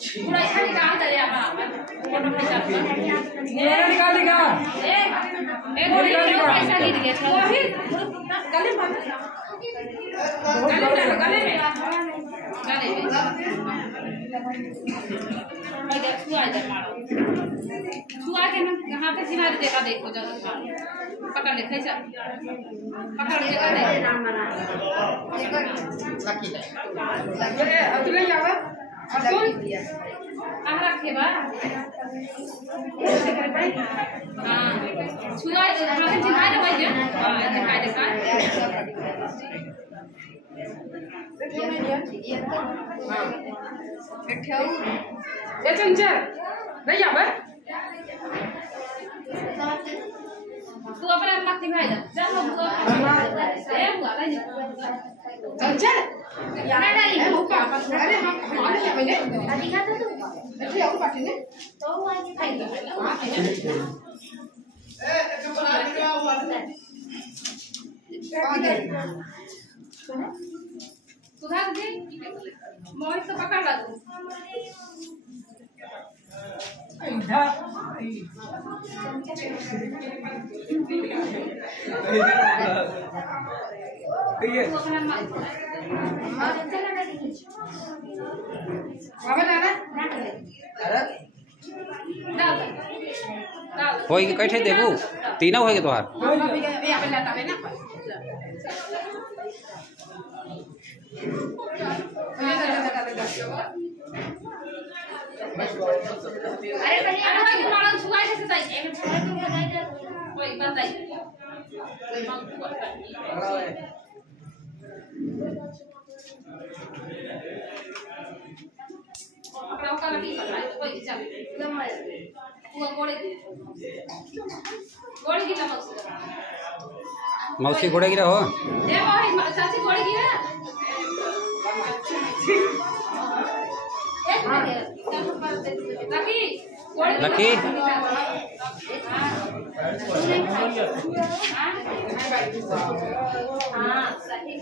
पूरा ऐसा निकाल दे यार फोटो में चल ये निकाल देगा एक पैसा गिर गया था वही गले में इधर छुआ इधर मारो छुआ के ना कहां पे सिमारी देखा देखो जगह पकड़ ले कैसा पकड़ के दे लकी है अतुले जावा अतुल आ रखे बा हां छुआ हां दिखाई दे भाई हां दिखाई ये चंचल नहीं जावे तू अपना मत दिखाई जा जा हम तो ए हुआ भाई चंचल यार डाली अरे हम हमारे क्या पहले दिखा तो तू ऐसे और बाटे ने तो आज खाई ए बना दिया हुआ सुधा जी मोहित को पकड़ ला तू होई के कैठे देबू तीनों होई के तोहार अरे पहले आना की माला छुआ कैसे चाहिए एक छुआ तो बताई दे कोई बताई अपना का लगी पकड़ा कोई चल वो गोड़ी की मौसी घोड़े गिरा हो ए भाई चाची गोड़ी की है लकी लकी हाँ सही